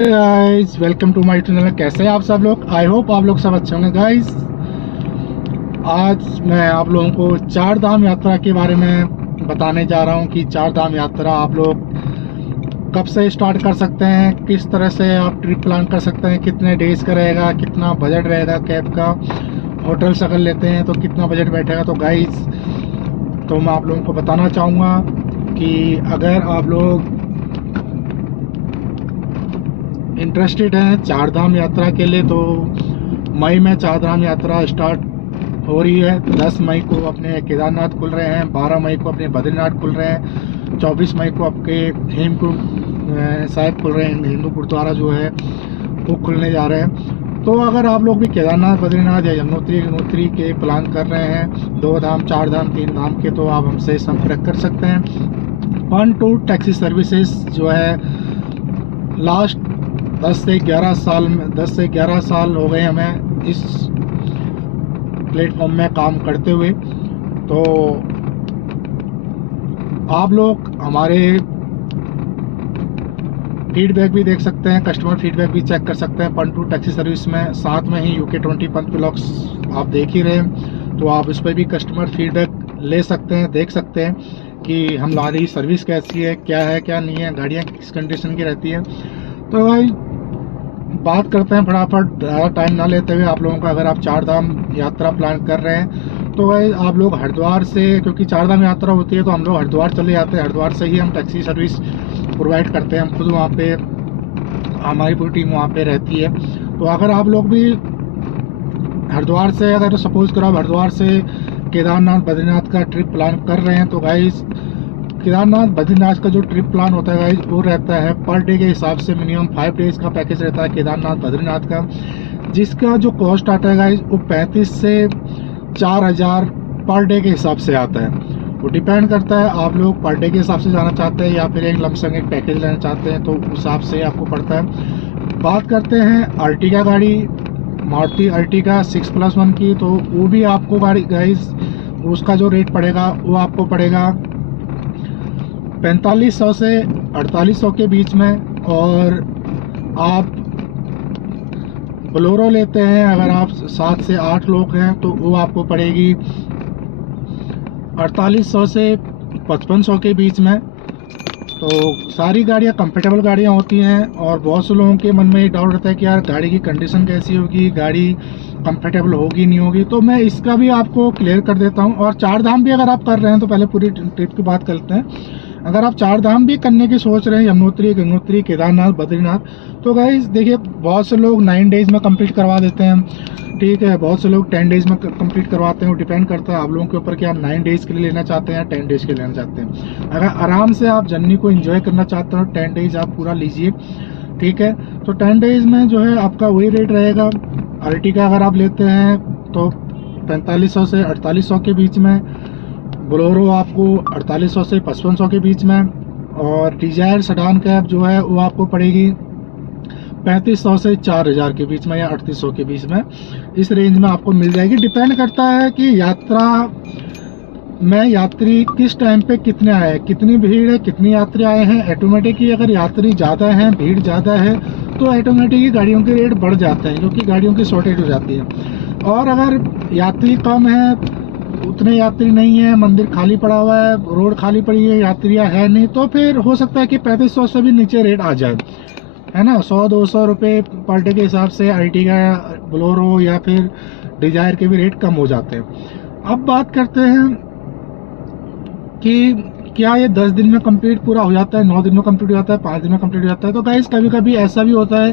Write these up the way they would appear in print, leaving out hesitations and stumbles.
Guys, welcome to my channel. कैसे हैं आप सब लोग? आई होप आप लोग सब अच्छे होंगे। गाइस, आज मैं आप लोगों को चार धाम यात्रा के बारे में बताने जा रहा हूं कि चार धाम यात्रा आप लोग कब से स्टार्ट कर सकते हैं, किस तरह से आप ट्रिप प्लान कर सकते हैं, कितने डेज का रहेगा, कितना बजट रहेगा कैब का, होटल्स अगर लेते हैं तो कितना बजट बैठेगा। तो गाइस, तो मैं आप लोगों को बताना चाहूँगा कि अगर आप लोग इंटरेस्टेड हैं चार धाम यात्रा के लिए, तो मई में चार धाम यात्रा स्टार्ट हो रही है। 10 मई को अपने केदारनाथ खुल रहे हैं, 12 मई को अपने बद्रीनाथ खुल रहे हैं, 24 मई को आपके हेमकुंड साहिब खुल रहे हैं, हिंदू गुरुद्वारा जो है वो खुलने जा रहे हैं। तो अगर आप लोग भी केदारनाथ, बद्रीनाथ या यमुनोत्री के प्लान कर रहे हैं, 2 धाम, 4 धाम, 3 धाम के, तो आप हमसे संपर्क कर सकते हैं। 1 टू टैक्सी सर्विसेज जो है लास्ट 10 से 11 साल हो गए हमें इस प्लेटफॉर्म में काम करते हुए। तो आप लोग हमारे फीडबैक भी देख सकते हैं, कस्टमर फीडबैक भी चेक कर सकते हैं पंटू टैक्सी सर्विस में। साथ में ही UK20 पंच ब्लॉग्स आप देख ही रहे हैं, तो आप उस पर भी कस्टमर फीडबैक ले सकते हैं, देख सकते हैं कि हमारी सर्विस कैसी है, क्या है क्या नहीं है, गाड़ियाँ किस कंडीशन की रहती है। तो भाई बात करते हैं फटाफट, ज़्यादा टाइम ना लेते हुए आप लोगों का। अगर आप चार धाम यात्रा प्लान कर रहे हैं तो भाई आप लोग हरिद्वार से, क्योंकि चार धाम यात्रा होती है तो हम लोग हरिद्वार चले जाते हैं। हरिद्वार से ही हम टैक्सी सर्विस प्रोवाइड करते हैं, हम खुद वहाँ पे, हमारी पूरी टीम वहाँ पे रहती है। तो अगर आप लोग भी हरिद्वार से, अगर सपोज करो आप हरिद्वार से केदारनाथ बद्रीनाथ का ट्रिप प्लान कर रहे हैं, तो गाइस केदारनाथ बद्रीनाथ का जो ट्रिप प्लान होता है गाइस वो रहता है पर डे के हिसाब से। मिनिमम 5 डेज का पैकेज रहता है केदारनाथ बद्रीनाथ का, जिसका जो कॉस्ट आता है गाइस वो 35 से 4000 पर डे के हिसाब से आता है। वो डिपेंड करता है आप लोग पर डे के हिसाब से जाना चाहते हैं या फिर एक लमसम एक पैकेज लेना चाहते हैं, तो उस हिसाब से आपको पड़ता है। बात करते हैं अर्टिगा गाड़ी, मारुति अर्टिगा 6+1 की, तो वो भी आपको गाड़ी गाइस उसका जो रेट पड़ेगा वो आपको पड़ेगा 4500 से 4800 के बीच में। और आप बोलेरो लेते हैं, अगर आप 7 से 8 लोग हैं, तो वो आपको पड़ेगी 4800 से 5500 के बीच में। तो सारी गाड़ियाँ कंफर्टेबल गाड़ियाँ होती हैं, और बहुत से लोगों के मन में ये डाउट रहता है कि यार गाड़ी की कंडीशन कैसी होगी, गाड़ी कंफर्टेबल होगी नहीं होगी, तो मैं इसका भी आपको क्लियर कर देता हूँ। और चार धाम भी अगर आप कर रहे हैं, तो पहले पूरी ट्रिप की बात करते हैं। अगर आप चार धाम भी करने की सोच रहे हैं, यमुनोत्री, गंगोत्री, केदारनाथ, बद्रीनाथ, तो गाइस देखिए बहुत से लोग 9 डेज में कंप्लीट करवा देते हैं, ठीक है। बहुत से लोग 10 डेज में कंप्लीट करवाते हैं। वो डिपेंड करता है आप लोगों के ऊपर कि आप 9 डेज के लिए लेना चाहते हैं या 10 डेज के लिए लेना चाहते हैं। अगर आराम से आप जर्नी को एंजॉय करना चाहते हो, 10 डेज आप पूरा लीजिए, ठीक है। तो 10 डेज में जो है आपका वही रेट रहेगा। अर्टिगा अगर आप लेते हैं तो 4500 से 4800 के बीच में, बोलेरो आपको 4800 से 5500 के बीच में, और डिजायर सेडान कैब जो है वो आपको पड़ेगी 3500 से 4000 के बीच में या 3800 के बीच में। इस रेंज में आपको मिल जाएगी। डिपेंड करता है कि यात्रा में यात्री किस टाइम पे कितने आए हैं, कितनी भीड़ है, कितनी यात्री आए हैं। ऑटोमेटिक की अगर यात्री ज़्यादा है, भीड़ ज़्यादा है, तो ऑटोमेटिक ही गाड़ियों के रेट बढ़ जाते हैं, क्योंकि गाड़ियों की शॉर्टेज हो जाती है। और अगर यात्री कम है, उतने यात्री नहीं है, मंदिर खाली पड़ा हुआ है, रोड खाली पड़ी है, यात्रियाँ है नहीं, तो फिर हो सकता है कि 3500 से भी नीचे रेट आ जाए, है ना। 100-200 रुपये पर डे के हिसाब से अर्टिगा, बोलेरो या फिर डिजायर के भी रेट कम हो जाते हैं। अब बात करते हैं कि क्या ये 10 दिन में कंप्लीट पूरा हो जाता है, 9 दिन में कंप्लीट हो जाता है, 5 दिन में कंप्लीट हो जाता है। तो गाइस कभी कभी ऐसा भी होता है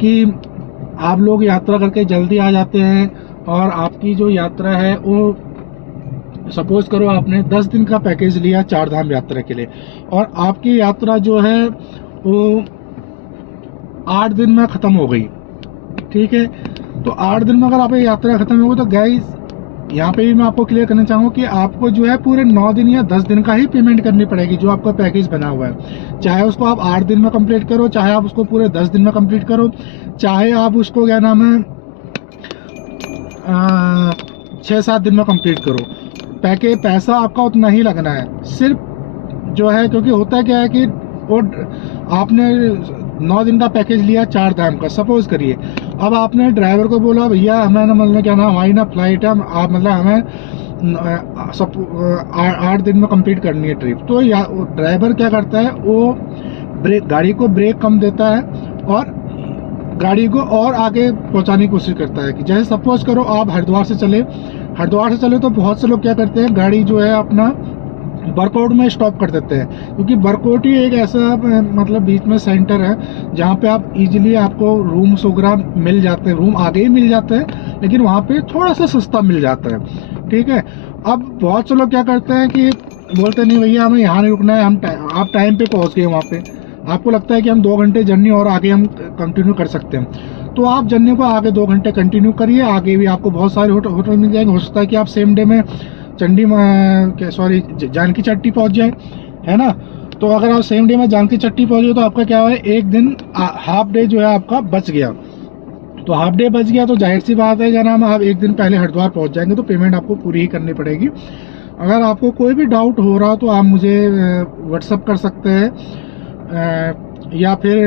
कि आप लोग यात्रा करके जल्दी आ जाते हैं, और आपकी जो यात्रा है वो, सपोज करो आपने 10 दिन का पैकेज लिया चार धाम यात्रा के लिए, और आपकी यात्रा जो है वो 8 दिन में ख़त्म हो गई, ठीक है। तो 8 दिन में अगर आप यात्रा ख़त्म हो गई, तो गाइस यहाँ पे भी मैं आपको क्लियर करना चाहूँगा कि आपको जो है पूरे 9 दिन या 10 दिन का ही पेमेंट करनी पड़ेगी, जो आपका पैकेज बना हुआ है। चाहे उसको आप 8 दिन में कंप्लीट करो, चाहे आप उसको पूरे 10 दिन में कंप्लीट करो, चाहे आप उसको क्या नाम है 6-7 दिन में कंप्लीट करो, पैसा आपका उतना ही लगना है। सिर्फ जो है, क्योंकि होता क्या है कि वो आपने 9 दिन का पैकेज लिया 4 धाम का, सपोज करिए। अब आपने ड्राइवर को बोला भैया हमें ना मतलब क्या ना हमारी ना फ्लाइट है, आप मतलब हमें 8 दिन में कंप्लीट करनी है ट्रिप। तो या ड्राइवर क्या करता है, वो गाड़ी को ब्रेक कम देता है और गाड़ी को और आगे पहुंचाने की कोशिश करता है। कि जैसे सपोज करो आप हरिद्वार से चले तो बहुत से लोग क्या करते हैं, गाड़ी जो है अपना बरकोट में स्टॉप कर देते हैं, क्योंकि बरकोट ही एक ऐसा मतलब बीच में सेंटर है जहाँ पे आप इजीली आपको रूम्स वगैरह मिल जाते हैं, रूम आगे ही मिल जाते हैं लेकिन वहाँ पे थोड़ा सा सस्ता मिल जाता है। ठीक है, अब बहुत से लोग क्या करते हैं कि बोलते नहीं भैया हमें यहाँ नहीं रुकना है, आप टाइम पे पहुँच गए वहाँ पे, आपको लगता है कि हम 2 घंटे जर्नी और आगे हम कंटिन्यू कर सकते हैं, तो आप जर्नी को आगे 2 घंटे कंटिन्यू करिए। आगे भी आपको बहुत सारे होटल मिल जाएंगे। हो सकता है कि आप सेम डे में जानकी चट्टी पहुंच जाए, है ना। तो अगर आप सेम डे में जानकी चट्टी पहुंचे तो आपका क्या है, एक दिन हाफ डे जो है आपका बच गया। तो हाफ डे बच गया तो जाहिर सी बात है क्या नाम, आप एक दिन पहले हरिद्वार पहुंच जाएंगे तो पेमेंट आपको पूरी ही करनी पड़ेगी। अगर आपको कोई भी डाउट हो रहा तो आप मुझे व्हाट्सअप कर सकते हैं, या फिर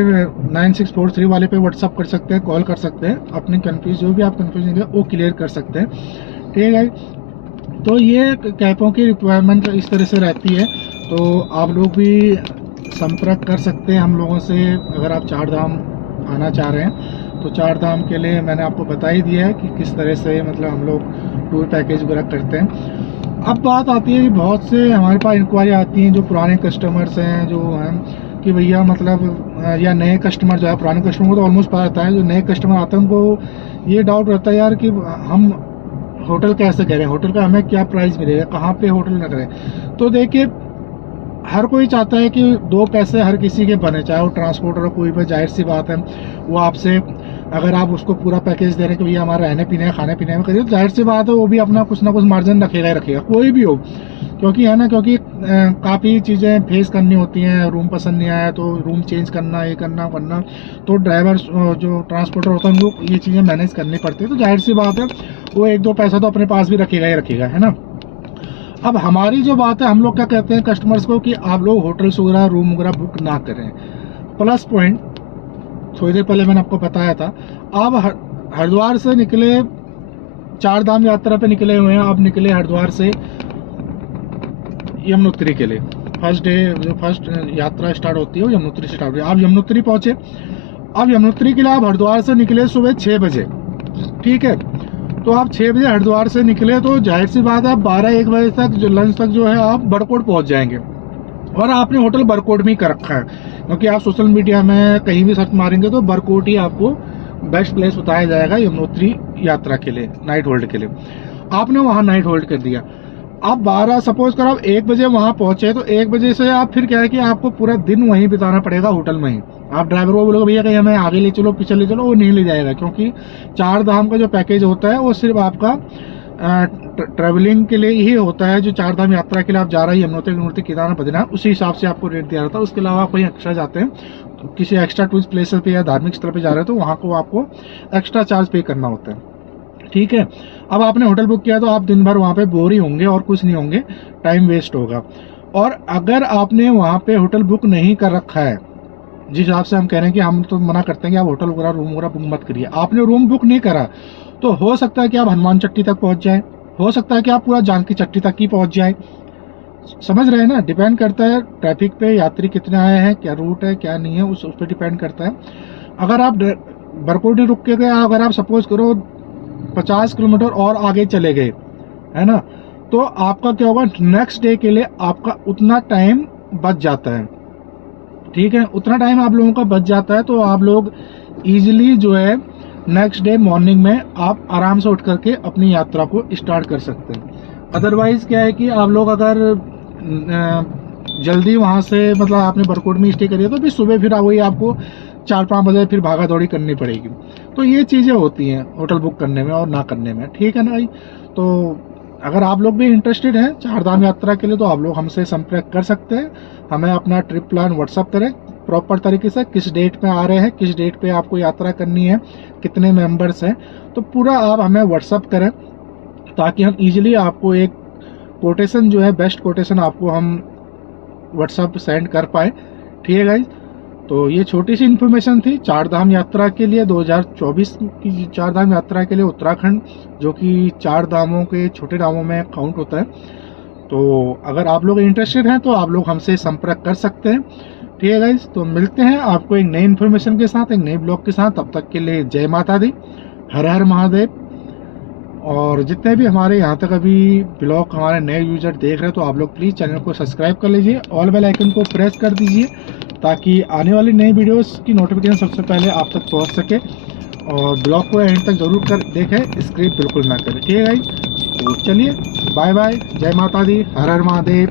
9643 वाले पे व्हाट्सअप कर सकते हैं, कॉल कर सकते हैं, अपनी जो भी आप कन्फ्यूजन है वो क्लियर कर सकते हैं। ठीक है, तो ये कैपों की रिक्वायरमेंट इस तरह से रहती है। तो आप लोग भी संपर्क कर सकते हैं हम लोगों से। अगर आप 4 धाम आना चाह रहे हैं तो 4 धाम के लिए मैंने आपको बता ही दिया है कि किस तरह से मतलब हम लोग टूर पैकेज वगैरह करते हैं। अब बात आती है कि बहुत से हमारे पास इंक्वायरी आती हैं जो पुराने कस्टमर्स हैं, जो हैं कि भैया मतलब या नए कस्टमर जो है, पुराने कस्टमर को तो ऑलमोस्ट पता रहता है, जो नए कस्टमर आते हैं उनको ये डाउट रहता है यार कि हम होटल कैसे करें, होटल का हमें क्या प्राइस मिलेगा, कहाँ पे होटल न करें। तो देखिए हर कोई चाहता है कि 2 पैसे हर किसी के बने, चाहे वो ट्रांसपोर्टर हो कोई भी, जाहिर सी बात है वो आपसे अगर आप उसको पूरा पैकेज दे रहे हैं कि भैया हमारा रहने पीने खाने पीने में करिए, तो जाहिर सी बात है वो भी अपना कुछ ना कुछ मार्जिन रखेगा ही रखेगा, कोई भी हो। क्योंकि है ना, क्योंकि काफ़ी चीज़ें फेस करनी होती हैं, रूम पसंद नहीं आया तो रूम चेंज करना, ये करना करना, तो ड्राइवर जो ट्रांसपोर्टर होता है उनको ये चीज़ें मैनेज करनी पड़ती है। तो जाहिर सी बात है वो 1-2 पैसा तो अपने पास भी रखेगा ही रखेगा, है ना। अब हमारी जो बात है, हम लोग क्या कहते हैं कस्टमर्स को कि आप लोग होटल्स वगैरह रूम वगैरह बुक ना करें। प्लस पॉइंट थोड़ी देर पहले मैंने आपको बताया था, आप हरिद्वार से निकले, 4 धाम यात्रा पे निकले हुए हैं, आप निकले हरिद्वार से यमुनोत्री के लिए। फर्स्ट डे जो फर्स्ट यात्रा स्टार्ट होती है वो यमुनोत्री से स्टार्ट होती है। आप यमुनोत्री पहुंचे, अब यमुनोत्री के लिए आप हरिद्वार से निकले सुबह 6 बजे। ठीक है, तो आप 6 बजे हरिद्वार से निकले तो जाहिर सी बात है आप 12-1 बजे तक जो लंच तक जो है आप बरकोट पहुंच जाएंगे। और आपने होटल बरकोट में ही कर रखा है, क्योंकि आप सोशल मीडिया में कहीं भी सर्च मारेंगे तो बरकोट ही आपको बेस्ट प्लेस बताया जाएगा यमुनोत्री यात्रा के लिए, नाइट होल्ड के लिए। आपने वहाँ नाइट होल्ड कर दिया। आप 12 सपोज करो आप 1 बजे वहाँ पहुंचे तो 1 बजे से आप फिर क्या है कि आपको पूरा दिन वहीं बिताना पड़ेगा होटल में ही। आप ड्राइवर को बोलोगे भैया कहीं हमें आगे ले चलो पीछे ले चलो, वो नहीं ले जाएगा, क्योंकि 4 धाम का जो पैकेज होता है वो सिर्फ आपका ट्रैवलिंग के लिए ही होता है। जो 4 धाम यात्रा के लिए आप जा रहे हैं यमुनोत्री केदारनाथ बद्रीनाथ, उसी हिसाब से आपको रेट दिया जाता है। उसके अलावा आप कहीं एक्स्ट्रा जाते हैं तो किसी एक्स्ट्रा टूरिस्ट प्लेस पे या धार्मिक स्थल पे जा रहे हैं तो वहाँ को आपको एक्स्ट्रा चार्ज पे करना होता है। ठीक है, अब आपने होटल बुक किया तो आप दिन भर वहाँ पे बोर ही होंगे और कुछ नहीं होंगे, टाइम वेस्ट होगा। और अगर आपने वहाँ पे होटल बुक नहीं कर रखा है, जिस हिसाब से हम कह रहे हैं कि हम तो मना करते हैं कि आप होटल वगैरह रूम वगैरह बुक मत करिए, आपने रूम बुक नहीं करा तो हो सकता है कि आप हनुमान चट्टी तक पहुँच जाए, हो सकता है कि आप पूरा जानकी चट्टी तक ही पहुँच जाए। समझ रहे हैं ना, डिपेंड करता है ट्रैफिक पे, यात्री कितने आए हैं, क्या रूट है क्या नहीं है, उस पर डिपेंड करता है। अगर आप बरकोट रुक के गए, अगर आप सपोज करो 50 किलोमीटर और आगे चले गए, है ना, तो आपका क्या होगा, नेक्स्ट डे के लिए आपका उतना टाइम बच जाता है। ठीक है, उतना टाइम आप लोगों का बच जाता है तो आप लोग इजीली जो है नेक्स्ट डे मॉर्निंग में आप आराम से उठ करके अपनी यात्रा को स्टार्ट कर सकते हैं। अदरवाइज क्या है कि आप लोग अगर जल्दी वहाँ से मतलब आपने बरकोट में स्टे करिए तो फिर सुबह फिर वही आपको 4-5 बजे फिर भागा दौड़ी करनी पड़ेगी। तो ये चीज़ें होती हैं होटल बुक करने में और ना करने में। ठीक है ना भाई, तो अगर आप लोग भी इंटरेस्टेड हैं 4 धाम यात्रा के लिए तो आप लोग हमसे संपर्क कर सकते हैं। हमें अपना ट्रिप प्लान व्हाट्सअप करें प्रॉपर तरीके से, किस डेट पे आ रहे हैं, किस डेट पे आपको यात्रा करनी है, कितने मेंबर्स हैं, तो पूरा आप हमें व्हाट्सअप करें ताकि हम इजीली आपको एक कोटेशन जो है, बेस्ट कोटेशन आपको हम व्हाट्सअप सेंड कर पाए। ठीक है गाइज, तो ये छोटी सी इन्फॉर्मेशन थी चार धाम यात्रा के लिए, 2024 की चार धाम यात्रा के लिए उत्तराखंड, जो कि चार धामों के छोटे धामों में काउंट होता है। तो अगर आप लोग इंटरेस्टेड हैं तो आप लोग हमसे संपर्क कर सकते हैं। ठीक है गाइस, तो मिलते हैं आपको एक नई इन्फॉर्मेशन के साथ, एक नई ब्लॉग के साथ। तब तक के लिए जय माता दी, हर हर महादेव। और जितने भी हमारे यहाँ तक अभी ब्लॉग हमारे नए यूजर देख रहे हैं तो आप लोग प्लीज़ चैनल को सब्सक्राइब कर लीजिए, ऑल बेल आइकन को प्रेस कर दीजिए, ताकि आने वाली नई वीडियोस की नोटिफिकेशन सबसे पहले आप तक पहुँच सके। और ब्लॉग को एंड तक जरूर कर देखें, स्क्रिप्ट बिल्कुल ना करें। ठीक है गाइस, तो चलिए बाय बाय, जय माता दी, हर हर महादेव।